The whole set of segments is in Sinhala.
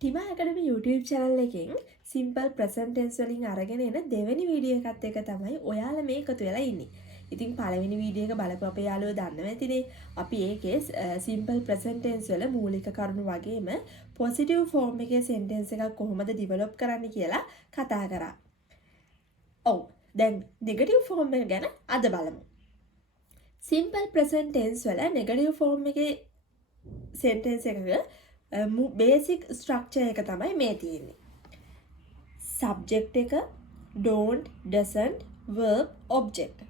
ටිමා ඇකඩමි YouTube channel එකෙන් simple present tense වලින් අරගෙන එන දෙවෙනි වීඩියෝ එකත් එක තමයි ඔයාලා මේ එකතු වෙලා ඉන්නේ. ඉතින් පළවෙනි වීඩියෝ එක බලපු අපේ යාළුවෝ දන්නවා ඇතිනේ. අපි ඒකේ simple present tense වල මූලික කරුණු වගේම positive form එකේ sentence එකක් කොහොමද develop කරන්න කියලා කතා කරා. ඔව්. දැන් negative form එක ගැන අද බලමු. simple present tense වල negative form එකේ sentence එකක බේසික් ස්ට්‍රක්චර් එක තමයි මේ තියෙන්නේ. සබ්ජෙක්ට් එක don't doesn't verb object.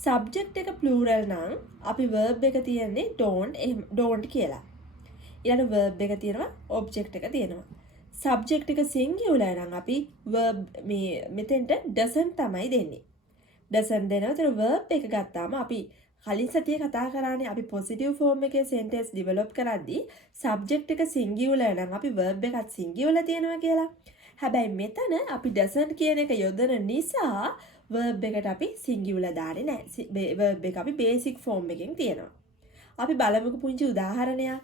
Subject එක ප්ලූරල් නම් අපි verb එක තියන්නේ don't කියලා. ඊළඟ verb එක තියෙනවා object එක තියෙනවා. සබ්ජෙක්ට් එක singular නම් අපි verb මෙතෙන්ට doesn't තමයි දෙන්නේ. doesn't දෙනවා. ඒතර verb එක ගත්තාම අපි කලින් සතියේ කතා කරානේ අපි positive form එකේ sentence develop කරද්දී subject එක singular නම් අපි verb එකත් singular තියනවා කියලා. හැබැයි මෙතන අපි doesn't කියන එක යොදන නිසා verb එකට අපි singular දාන්නේ නැහැ. verb එක අපි basic form එකෙන් තියනවා. අපි බලමුකෝ පුංචි උදාහරණයක්.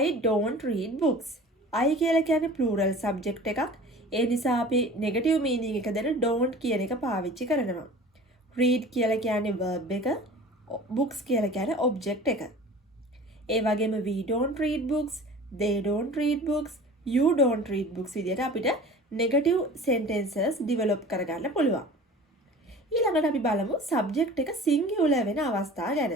I don't read books. I කියලා කියන්නේ plural subject එකක්. ඒ නිසා අපි negative meaning එක දෙන don't කියන එක පාවිච්චි කරනවා. read කියලා කියන්නේ verb එක, books කියලා කියන්නේ object එක. ඒ වගේම we don't read books, they don't read books, you don't read books විදිහට අපිට negative sentences develop කරගන්න පුළුවන්. ඊළඟට අපි බලමු subject එක singular වෙන අවස්ථා ගැන.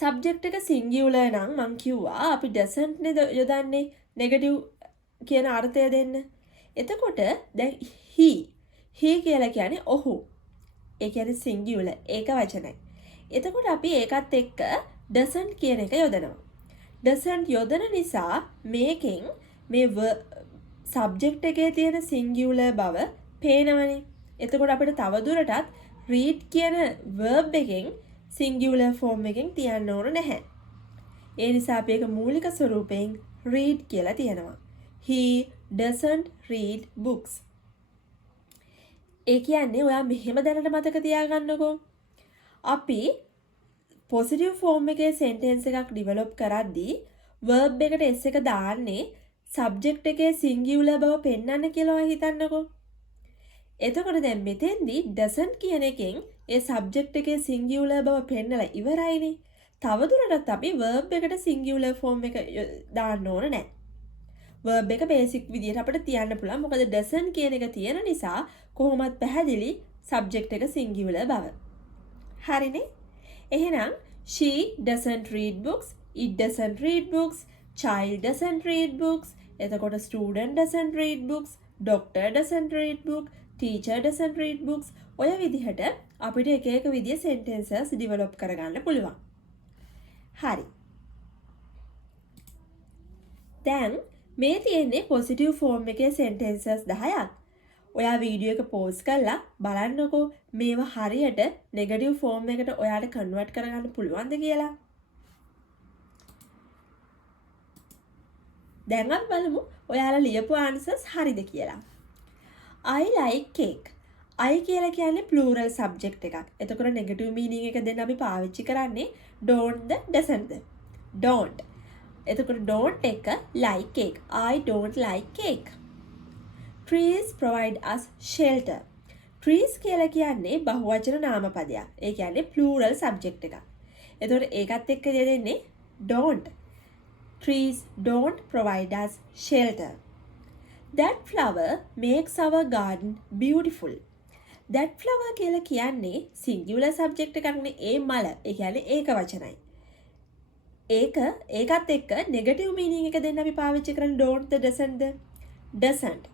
subject එක singular නම් මම කිව්වා අපි doesn't නේ යොදන්නේ negative කියන අර්ථය දෙන්න. එතකොට දැන් he කියලා කියන්නේ ඔහු. ඒ කියන්නේ singular ඒක වචනයි. එතකොට අපි ඒකත් එක්ක doesn't කියන එක යොදනවා. doesn't යොදන නිසා මේකෙන් මේ subject එකේ තියෙන singular බව පේනවනේ. එතකොට අපිට තවදුරටත් read කියන verb එකෙන් singular form එකෙන් තියන්න ඕන නැහැ. ඒ නිසා අපි ඒක මූලික ස්වරූපයෙන් read කියලා තියනවා. He doesn't read books. ඒ කියන්නේ ඔයා මෙහෙම දැනට මතක තියාගන්නකෝ. අපි positive form එකේ sentence එකක් develop කරද්දී verb එකට s එක දාන්නේ subject එකේ singular බව පෙන්වන්න කියලා ඔයා හිතන්නකෝ. එතකොට දැන් මෙතෙන්දී doesn't කියන එකෙන් ඒ subject එකේ singular බව පෙන්නලා ඉවරයිනේ. තවදුරටත් අපි verb එකට singular form එක දාන්න ඕන නැහැ. verb එක basic විදියට අපිට තියන්න පුළුවන්. මොකද doesn't කියන එක තියෙන නිසා කොහොමත් පැහැදිලි subject එක singular බව. හරිනේ? එහෙනම් she doesn't read books, it doesn't read books, child doesn't read books, එතකොට student doesn't read books, doctor doesn't read book, teacher doesn't read books. ඔය විදිහට අපිට එක එක විදිහේ sentences develop කරගන්න පුළුවන්. හරි. දැන් මේ තියෙන්නේ positive form එකේ sentences 10ක්. ඔයා වීඩියෝ එක පෝස් කරලා බලන්නකෝ මේවා හරියට negative form එකට ඔයාට convert කරගන්න පුළුවන්ද කියලා. දැන් අපි බලමු ඔයාලා ලියපු answers හරිද කියලා. I like cake. I කියලා කියන්නේ plural subject එකක්. එතකොට negative meaning එක දෙන්න අපි පාවිච්චි කරන්නේ don't the doesn't the. don't. එතකොට don't එක like cake. I don't like cake. Trees provide us shelter. Trees කියලා කියන්නේ බහුවචන නාමපදයක්. ඒ කියන්නේ plural subject එකක්. එතකොට ඒකත් එක්ක දෙන්නේ don't. Trees don't provide us shelter. That flower makes our garden beautiful. That flower කියලා කියන්නේ singular subject එකක්නේ. ඒ මල. ඒ කියන්නේ ඒක වචනයි. ඒකත් එක්ක negative meaning එක දෙන්න අපි පාවිච්චි කරන්නේ don't the doesn't the. doesn't.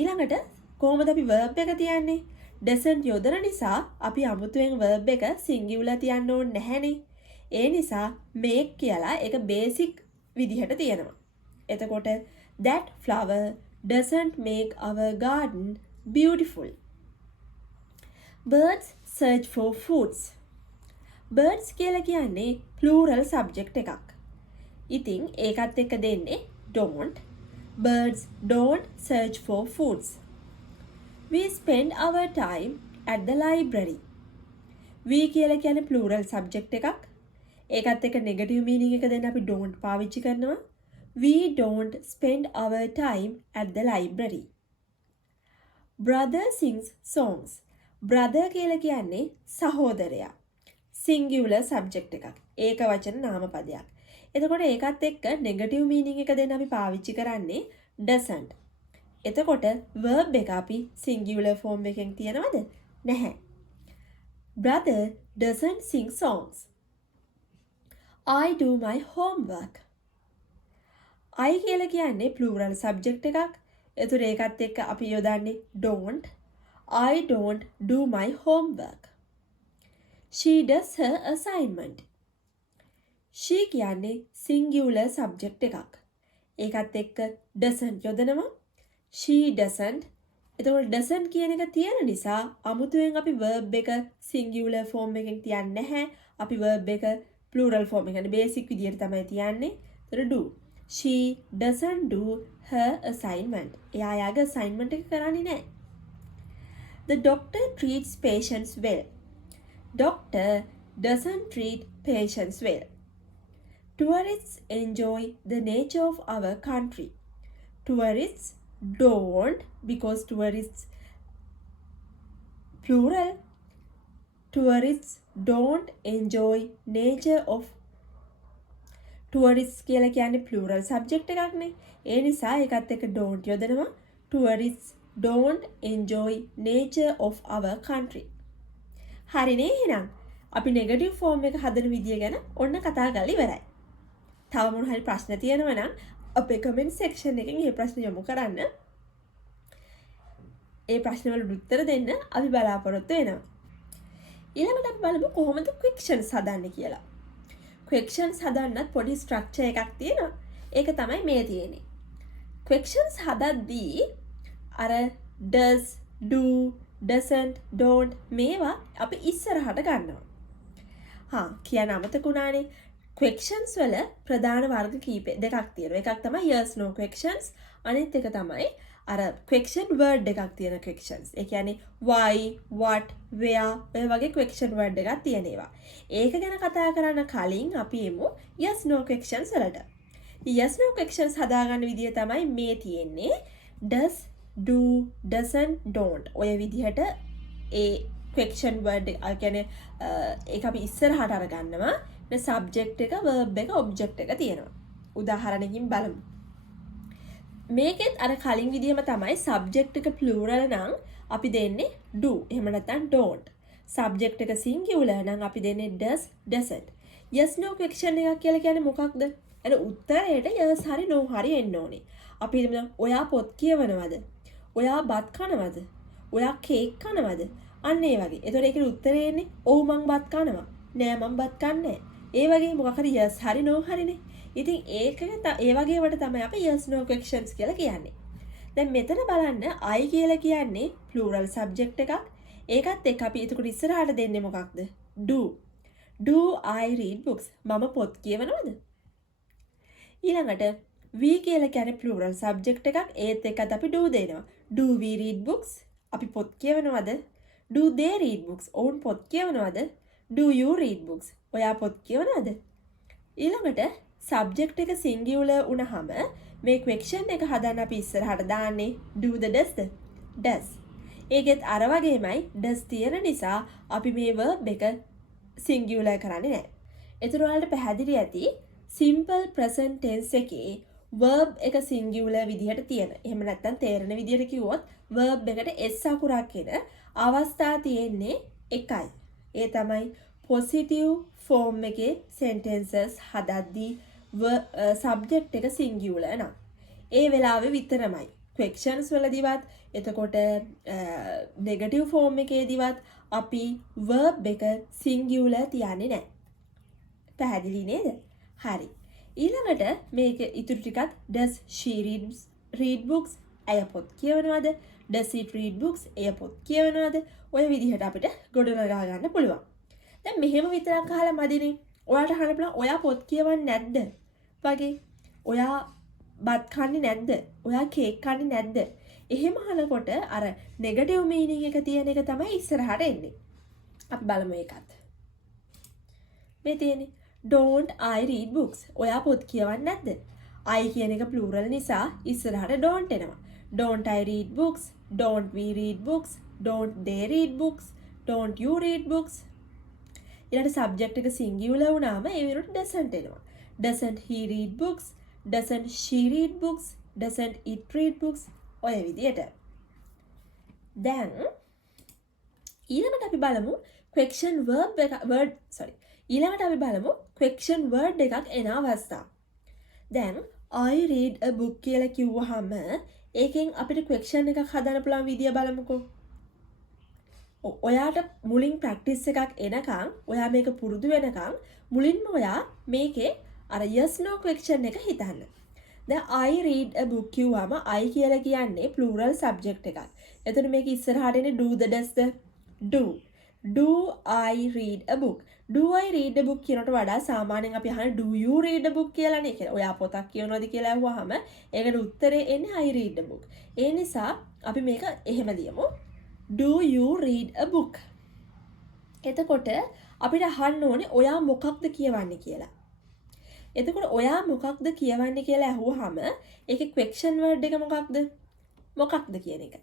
ඊළඟට කොහොමද අපි verb එක තියන්නේ? doesn't යොදන නිසා අපි අමුතුවෙන් verb එක singular තියන්න ඕනේ නැහැනේ. ඒ නිසා make කියලා ඒක basic විදිහට තියෙනවා. එතකොට that flower doesn't make our garden beautiful. Birds search for foods. Birds කියලා කියන්නේ plural subject එකක්. ඉතින් ඒකත් එක්ක දෙන්නේ don't. Birds don't search for foods. We spend our time at the library. We කියලා කියන්නේ plural subject එකක්. ඒකත් එක්ක negative meaning එක දෙන්න අපි don't පාවිච්චි කරනවා. We don't spend our time at the library. Brother sings songs. Brother කියලා කියන්නේ සහෝදරයා. Singular subject එකක්. ඒක වචන නාමපදයක්. එතකොට ඒකත් එක්ක negative meaning එක දෙන්න අපි පාවිච්චි කරන්නේ doesn't. එතකොට verb එක අපි singular form එකෙන් තියනවද? නැහැ. Brother doesn't sing songs. I do my homework. I කියලා කියන්නේ plural subject එකක්. එතකොට ඒකත් එක්ක අපි යොදන්නේ don't. I don't do my homework. She does her assignment. She කියන්නේ singular subject එකක්. ඒකත් එක්ක doesn't යොදනවා. She doesn't. එතකොට doesn't කියන එක තියෙන නිසා අමුතුවෙන් අපි verb එක singular form එකෙන් තියන්නේ නැහැ. අපි verb එක plural form එක කියන්නේ basic විදියට තමයි තියන්නේ. ඒතර do. She doesn't do her assignment. එයා යාගේ assignment එක කරන්නේ නැහැ. The doctor treats patients well. Doctor doesn't treat patients well. Tourists enjoy the nature of our country. Tourists don't, because tourists plural. Tourists don't enjoy nature of. Tourists කියලා කියන්නේ plural subject එකක් නේ. ඒ නිසා ඒකත් එක්ක don't යොදනවා. Tourists don't enjoy nature of our country. හරිනේ එහෙනම් අපි negative form එක හදන විදිය ගැන ඔන්න කතා කරලා ඉවරයි. තව මොන හරි ප්‍රශ්න තියෙනවා නම් අපේ comment section එකෙන් මේ ප්‍රශ්න යොමු කරන්න. ඒ ප්‍රශ්න වලට උත්තර දෙන්න අපි බලාපොරොත්තු වෙනවා. ඊළඟට අපි බලමු කොහොමද questions හදන්නේ කියලා. questions හදන්නත් පොඩි structure එකක් තියෙනවා. ඒක තමයි මේ තියෙන්නේ. questions හදද්දී අර does, do, doesn't, don't මේවා අපි ඉස්සරහට ගන්නවා. කියන්න අමතකුණානේ. questions වල ප්‍රධාන වර්ග දෙකක් තියෙනවා. එකක් තමයි yes no questions. අනිත් එක තමයි අර question word එකක් තියෙන questions. ඒ කියන්නේ why, what, where ඔය වගේ question word එකක් තියෙන ඒවා. ඒක ගැන කතා කරන්න කලින් අපි එමු yes no questions වලට. yes no questions හදාගන්න විදිය තමයි මේ තියෙන්නේ. does, do, doesn't, don't ඔය විදිහට ඒ question word එක කියන්නේ ඒක අපි ඉස්සරහට අරගන්නවා. subject එක, verb එක, object එක තියෙනවා. උදාහරණකින් බලමු. මේකෙත් අර කලින් විදිහම තමයි subject එක plural නම් අපි දෙන්නේ do. එහෙම නැත්නම් don't. subject එක singular නම් අපි දෙන්නේ does, doesn't. yes no question එකක් කියලා කියන්නේ මොකක්ද? එන උත්තරයට yes හරි no හරි එන්න ඕනේ. අපි හිතමු ඔයා පොත් කියවනවද? ඔයා බත් කනවද? ඔයා කේක් කනවද? අන්න ඒ වගේ. ඒතකොට ඒකේ උත්තරේ එන්නේ ඔව් මං බත් කනවා. නෑ මං බත් කන්නේ. ඒ වගේ මොකක් හරි yes හරි no හරිනේ. ඉතින් ඒක ඒ වගේ වට තමයි අපි yes no questions කියලා කියන්නේ. දැන් මෙතන බලන්න I කියලා කියන්නේ plural subject එකක්. ඒකත් එක්ක අපි එතකොට ඉස්සරහට දෙන්නේ මොකක්ද? do. Do I read books? මම පොත් කියවනවද? ඊළඟට we කියලා කියන්නේ plural subject එකක්. ඒත් එක්කත් අපි do දෙනවා. Do we read books? අපි පොත් කියවනවද? Do they read books? ඔවුන් පොත් කියවනවද? Do you read books? ඔයා පොත් කියවනවද? ඊළඟට subject එක singular වුණාම මේ question එක හදන්න අපි ඉස්සරහට දාන්නේ do the does. ඒකෙත් අර වගේමයි does තියෙන නිසා අපි මේ verb එක singular කරන්නේ නැහැ. ඒතර ඔයාලට පැහැදිලි ඇති simple present tense එකේ verb එක singular විදිහට තියෙන. එහෙම නැත්නම් තේරෙන විදිහට කිව්වොත් verb එකට s අකුරක් එන අවස්ථා තියෙන්නේ එකයි. ඒ තමයි positive form එකේ sentences හදද්දී subject එක singular නම්. ඒ වෙලාවේ විතරමයි. questions වලදීවත් එතකොට negative form එකේදීවත් අපි verb එක singular තියන්නේ නැහැ. පැහැදිලි නේද? හරි. ඊළඟට මේක ඉතුරු ටිකත් does she read books? ඇය පොත් කියවනවද? does it read books? එය පොත් කියවනවද? ඔය විදිහට අපිට ගොඩනගා ගන්න පුළුවන්. දැන් මෙහෙම විතරක් අහලා මදිනේ. ඔයාලට අහන්න පුළුවන් ඔයා පොත් කියවන්නේ නැද්ද? වගේ. ඔයා බත් කන්නේ නැද්ද? ඔයා කේක් කන්නේ නැද්ද? එහෙම අහනකොට අර negative meaning එක තියෙන එක තමයි ඉස්සරහට එන්නේ. අපි බලමු ඒකත්. මේ තියෙන්නේ don't I read books? ඔයා පොත් කියවන්නේ නැද්ද? I කියන එක plural නිසා ඉස්සරහට don't එනවා. Don't I read books? Don't we read books? Don't they read books? Don't you read books? ඊළඟ subject එක singular වුණාම ඒ වෙනුවට doesn't එනවා. Doesn't he read books? Doesn't she read books? Doesn't it read books? ඔය විදියට. දැන් ඊළඟට අපි බලමු question ඊළඟට අපි බලමු question word එකක් එන අවස්ථා. දැන් I read a book කියලා කිව්වහම ඒකෙන් අපිට question එකක් හදන්න පුළුවන් විදිය බලමුකෝ. ඔයාට මුලින් practice එකක් එනකන් ඔයා මේක පුරුදු වෙනකන් මුලින්ම ඔයා මේකේ අර yes no question එක හිතන්න. දැන් I read a book කිව්වම I කියලා කියන්නේ plural subject එකක්. එතකොට මේක ඉස්සරහට එන්නේ do the does the do. Do I read a book? Do I read a book කියනට වඩා සාමාන්‍යයෙන් අපි අහන්නේ do you read a book කියලානේ. ඒ ඔයා පොතක් කියනවාද කියලා අහුවාම ඒකට උත්තරේ එන්නේ I read a book. ඒ නිසා අපි මේක එහෙම ලියමු. Do you read a book? එතකොට අපිට අහන්න ඕනේ ඔයා මොකක්ද කියවන්නේ කියලා. එතකොට ඔයා මොකක්ද කියවන්නේ කියලා අහුවාම ඒකේ question word එක මොකක්ද? මොකක්ද කියන එක.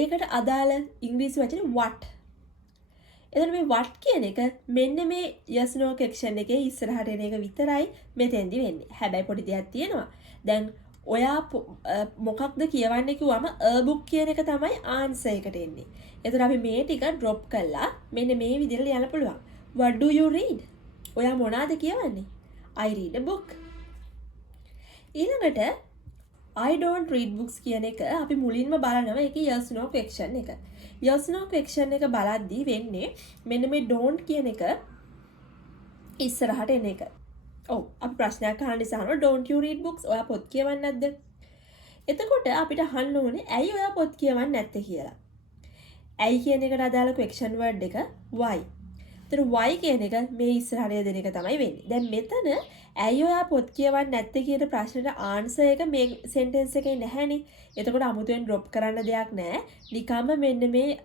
ඒකට අදාළ ඉංග්‍රීසි වචනේ what. එතන මේ what කියන එක මෙන්න මේ yes no question එකේ ඉස්සරහට එන එක විතරයි මෙතෙන්දි වෙන්නේ. හැබැයි පොඩි දෙයක් තියෙනවා. දැන් ඔයා මොකක්ද කියවන්නේ කිව්වම a book කියන එක තමයි answer එකට එන්නේ. එතන අපි මේ ටික drop කළා මෙන්න මේ විදිහට ලියන්න පුළුවන්. What do you read? ඔයා මොනවාද කියවන්නේ? I read a book. ඊළඟට I don't read books කියන එක අපි මුලින්ම බලනවා ඒකේ yes no question එක. yes no question එක බලද්දී වෙන්නේ මෙන්න මේ don't කියන එක ඉස්සරහට එන එක. ඔව් අපි ප්‍රශ්නයක් අහන්න ඉස්සරහම don't you read books? ඔයා පොත් කියවන්නේ නැද්ද? එතකොට අපිට අහන්න ඕනේ ඇයි ඔයා පොත් කියවන්නේ නැත්තේ කියලා. ඇයි කියන එකට අදාළ question word එක why. එතන why කියන එක මේ ඉස්සරහට දෙන එක තමයි වෙන්නේ. දැන් මෙතන ඇයි ඔයා පොත් කියවන්නේ නැත්තේ කියන ප්‍රශ්නෙට answer එක මේ sentence එකේ නැහැනේ. එතකොට අමුතුවෙන් drop කරන්න දෙයක් නැහැ. නිකම්ම මෙන්න මේ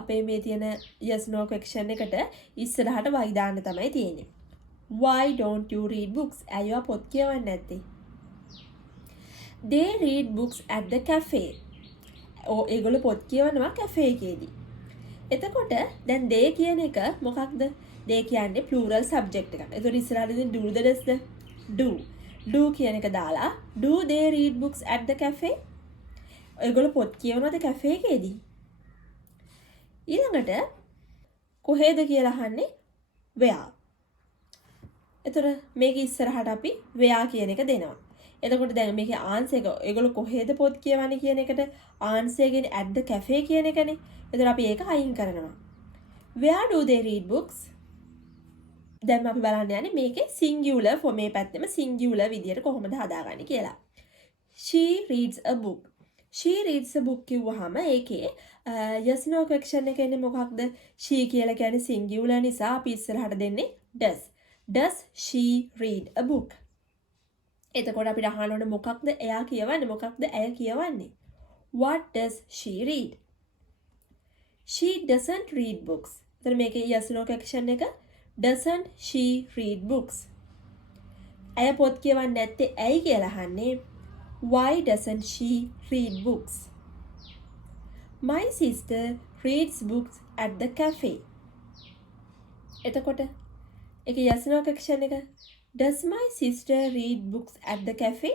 අපේ මේ තියෙන yes no question එකට ඉස්සරහට why දාන්න තමයි තියෙන්නේ. Why don't you read books? ඇයි ඔයා පොත් කියවන්නේ නැත්තේ? They read books at the cafe. ඒගොල්ලෝ පොත් කියවනවා cafe එකේදී. එතකොට දැන් they කියන එක මොකක්ද? they කියන්නේ plural subject එකක්. ඒතකොට ඉස්සරහට do the does the do. do කියන එක දාලා do they read books at the cafe? ඒගොල්ලෝ පොත් කියවනවද cafe එකේදී? ඊළඟට කොහෙද කියලා අහන්නේ where. එතකොට මේක ඉස්සරහට අපි where කියන එක දෙනවා. එතකොට දැන් මේකේ answer එක ඒගොල්ලෝ කොහෙද පොත් කියවන්නේ කියන එකට answer එකනේ at the cafe කියන එකනේ. එතකොට අපි ඒක අයින් කරනවා. Where do they read books? දැන් අපි බලන්න යන්නේ මේකේ singular for මේ පැත්තෙම singular විදියට කොහොමද හදාගන්නේ කියලා. She reads a book. She reads a book කිව්වහම ඒකේ yes no question එක එන්නේ මොකක්ද? she කියලා කියන්නේ singular නිසා අපි ඉස්සරහට දෙන්නේ does. Does she read a book? එතකොට අපිට අහන්න ඕනේ මොකක්ද එයා කියවන්නේ මොකක්ද ඇය කියවන්නේ? What does she read? She doesn't read books. එතන මේකේ yes no question එක doesn't she read books? ඇය පොත් කියවන්නේ නැත්තේ ඇයි කියලා අහන්නේ why doesn't she read books? My sister reads books at the cafe. එතකොට ඒකේ yes no question එක does my sister read books at the cafe?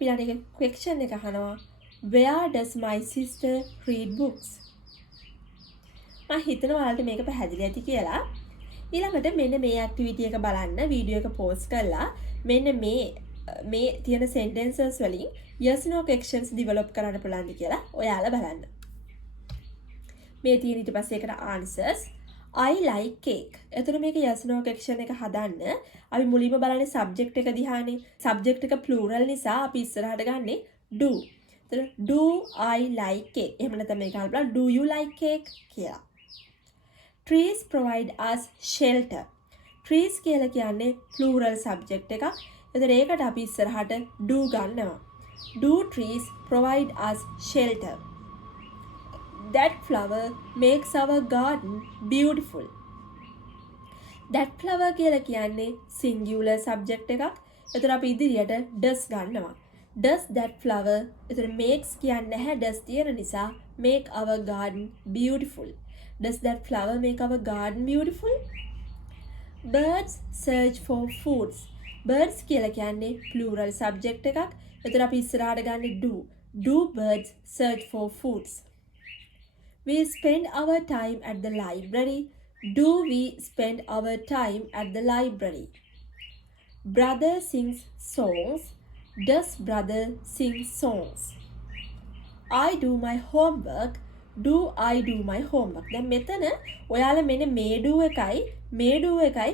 ඊළඟ question එක අහනවා where does my sister read books? මම හිතනවා ඔයාලට මේක පැහැදිලි ඇති කියලා. ඊළඟට මෙන්න මේ ඇක්ටිවිටි එක බලන්න වීඩියෝ එක පෝස් කරලා මෙන්න මේ තියෙන sentences වලින් yes no questions develop කරන්න පුළුවන්ද කියලා ඔයාලා බලන්න. මේ තියෙන ඊට පස්සේ ඒකට answers I like cake. එතකොට මේක yes no question එක හදන්න අපි මුලින්ම බලන්නේ subject එක දිහානේ. subject එක plural නිසා අපි ඉස්සරහට ගන්නෙ do. එතකොට do I like cake. එහෙම නැත්නම් මේක අහලා බලන්න do you like cake කියලා. Trees provide us shelter. Trees කියලා කියන්නේ plural subject එකක්. එතකොට ඒකට අපි ඉස්සරහට do ගන්නවා. Do trees provide us shelter? That flower makes our garden beautiful. That flower කියලා කියන්නේ singular subject එකක්. එතකොට අපි ඉදිරියට does ගන්නවා. Does that flower එතකොට makes කියන්නේ නැහැ does තියෙන නිසා make our garden beautiful. Does that flower make our garden beautiful? Birds search for foods. Birds කියලා කියන්නේ plural subject එකක්. එතකොට අපි ඉස්සරහට ගන්න do. Do birds search for foods? We spend our time at the library. Do we spend our time at the library? Brother sings songs. Does brother sing songs? I do my homework. Do I do my homework? දැන් මෙතන ඔයාලා මෙන්න may do එකයි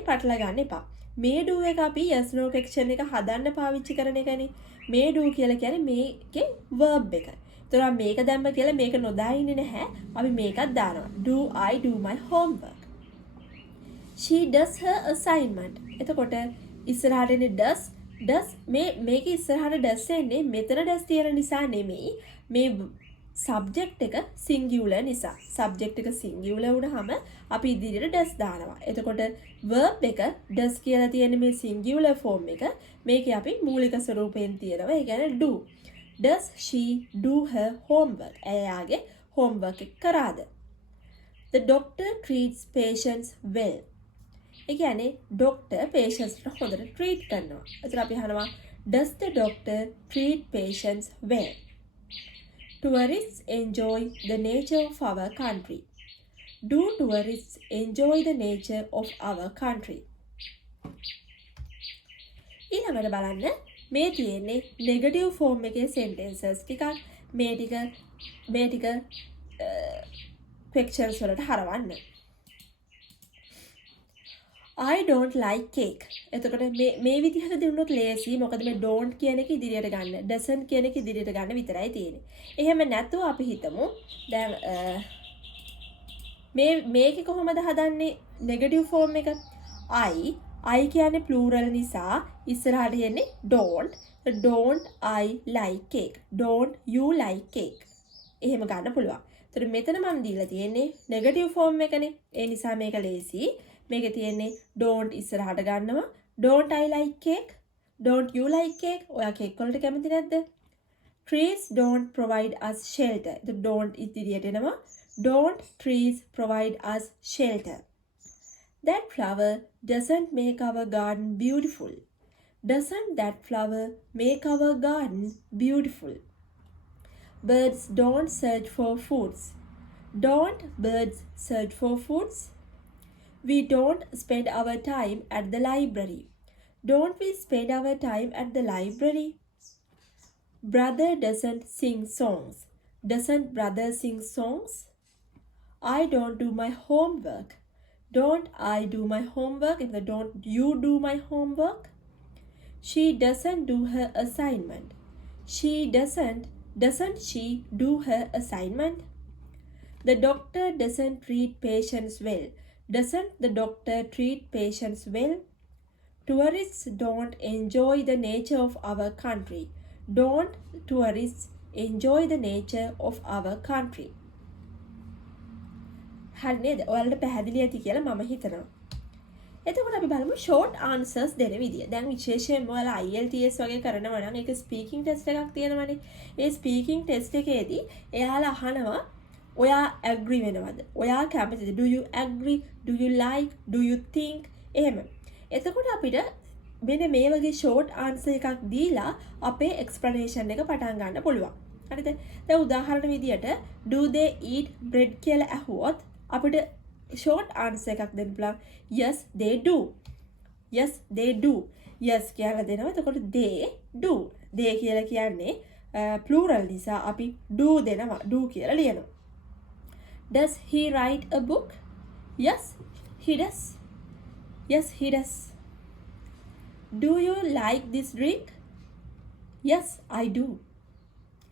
පටල ගන්න එපා. may do එක අපි yes no question එක හදන්න පාවිච්චි කරන එකනේ. may do කියලා කියන්නේ මේකේ verb එක. ඒතර මේක දැම්ම කියලා මේක නොදා ඉන්නේ නැහැ. අපි මේකත් දානවා. Do I do my homework? She does her assignment. එතකොට ඉස්සරහට එන්නේ does මේක ඉස්සරහට does එන්නේ මෙතන does තියෙන නිසා නෙමෙයි. මේ subject එක singular නිසා. subject එක singular වුණාම අපි ඉදිරියට does දානවා. එතකොට verb එක does කියලා තියෙන මේ singular form එක මේකේ අපි මූලික ස්වරූපයෙන් තියෙනවා. ඒ කියන්නේ do. Does she do her homework? එයාගේ homework එක කරාද? The doctor treats patients well. ඒ කියන්නේ doctor patients ට හොඳට treat කරනවා. එතන අපි අහනවා does the doctor treat patients well? Tourists enjoy the nature of our country. Do tourists enjoy the nature of our country? ඊළඟට බලන්න මේ තියෙන්නේ negative form එකේ sentences ටිකක් මේ ටික questions වලට හරවන්න. I don't like cake. එතකොට මේ විදිහට දුන්නොත් ලේසි. මොකද මේ don't කියන එක ඉදිරියට ගන්න. doesn't කියන එක ඉදිරියට ගන්න විතරයි තියෙන්නේ. එහෙම නැතුව අපි හිතමු දැන් මේක කොහොමද හදන්නේ negative form එක? I කියන්නේ plural නිසා ඉස්සරහට එන්නේ don't. Don't I like cake? Don't you like cake? එහෙම ගන්න පුළුවන්. ඒතර මෙතන මම දීලා තියෙන්නේ negative form එකනේ. ඒ නිසා මේක ලේසි. මේකේ තියෙන්නේ don't ඉස්සරහට ගන්නවා. Don't I like cake? Don't you like cake? ඔයා කේක් වලට කැමති නැද්ද? Trees don't provide us shelter. The don't ඉදිරියට එනවා. Don't trees provide us shelter? That flower doesn't make our garden beautiful. Doesn't that flower make our garden beautiful? Birds don't search for foods. Don't birds search for foods? We don't spend our time at the library. Don't we spend our time at the library? Brother doesn't sing songs. Doesn't brother sing songs? I don't do my homework. Don't I do my homework? If don't you do my homework? She doesn't do her assignment. Doesn't she do her assignment? The doctor doesn't treat patients well. Doesn't the doctor treat patients well? Tourists don't enjoy the nature of our country. Don't tourists enjoy the nature of our country? හරි නේද? ඔයාලට පැහැදිලි ඇති කියලා මම හිතනවා. එතකොට අපි බලමු short answers දෙන විදිය. දැන් විශේෂයෙන්ම ඔයාලා IELTS වගේ කරනවා නම් ඒක speaking test එකක් තියෙනවනේ. ඒ speaking test එකේදී එයාලා අහනවා ඔයා agree වෙනවද? ඔයා කැමතිද? Do you agree? Do you like? Do you think? එහෙම. එතකොට අපිට මෙන්න මේ වගේ short answer එකක් දීලා අපේ explanation එක පටන් ගන්න පුළුවන්. හරිද? දැන් උදාහරණ විදියට do they eat bread කියලා අහුවොත් අපිට short answer එකක් දෙන්න පුළුවන්. Yes they do. Yes they do. Yes කියලා දෙනවා. එතකොට they do. they කියලා කියන්නේ plural නිසා අපි do දෙනවා. do කියලා ලියනවා. Does he write a book? Yes, he does. Yes, he does. Do you like this drink? Yes, I do.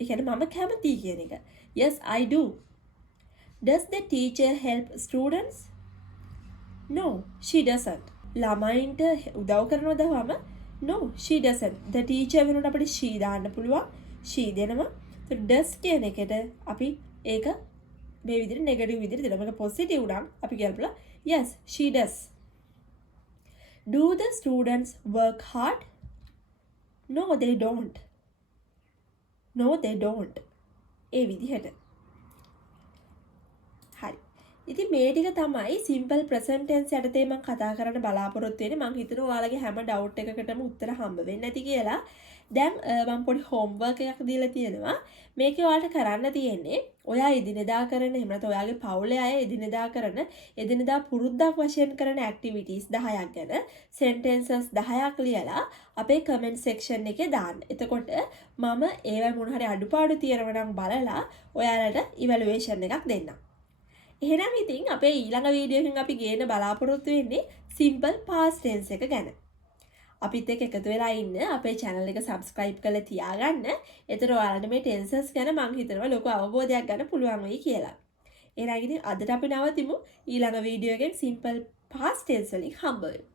ඒ කියන්නේ මම කැමතියි කියන එක. Yes, I do. Does the teacher help students? No, she doesn't. ළමයින්ට උදව් කරනවද වම? No, she doesn't. The teacher වෙනුවට අපිට she දාන්න පුළුවන්. she දෙනවා. So does කියන එකට අපි ඒක මේ විදිහට නෙගටිව් විදිහට දෙනවා. මේක පොසිටිව් නම් අපි කියනවා yes, she does. Do the students work hard? No they don't. No they don't. ඒ විදිහට. හරි. ඉතින් මේ ටික තමයි simple present tense යටතේ මම කතා කරන්න බලාපොරොත්තු වෙන්නේ. මම හිතනවා ඔයාලගේ හැම doubt එකකටම උත්තර හම්බ වෙන්නේ නැති කියලා. දැන් මම පොඩි homework එකක් දීලා තියෙනවා. මේකේ ඔයාලට කරන්න තියෙන්නේ ඔයා එදිනෙදා කරන එහෙම නැත්නම් ඔයාගේ පවුලේ අය එදිනෙදා කරන එදිනෙදා පුරුද්දක් වශයෙන් කරන activities 10ක් ගැන sentences 10ක් ලියලා අපේ comment section එකේ දාන්න. එතකොට මම ඒවයි මොන හරි අඩුපාඩු තියෙනවා නම් බලලා ඔයාලට evaluation එකක් දෙන්නම්. එහෙනම් ඉතින් අපේ ඊළඟ වීඩියෝ එකෙන් අපි ගේන්න බලාපොරොත්තු වෙන්නේ simple past tense එක ගැන. අපිත් එක්ක එකතු වෙලා ඉන්න අපේ channel එක subscribe කරලා තියාගන්න. එතකොට ඔයාලට මේ tenses ගැන මම හිතනවා ලොකු අවබෝධයක් ගන්න පුළුවන් වෙයි කියලා. එහෙනම් ඉතින් අදට අපි නවතිමු. ඊළඟ වීඩියෝ එකෙන් simple past tense වලින් හම්බ වෙමු.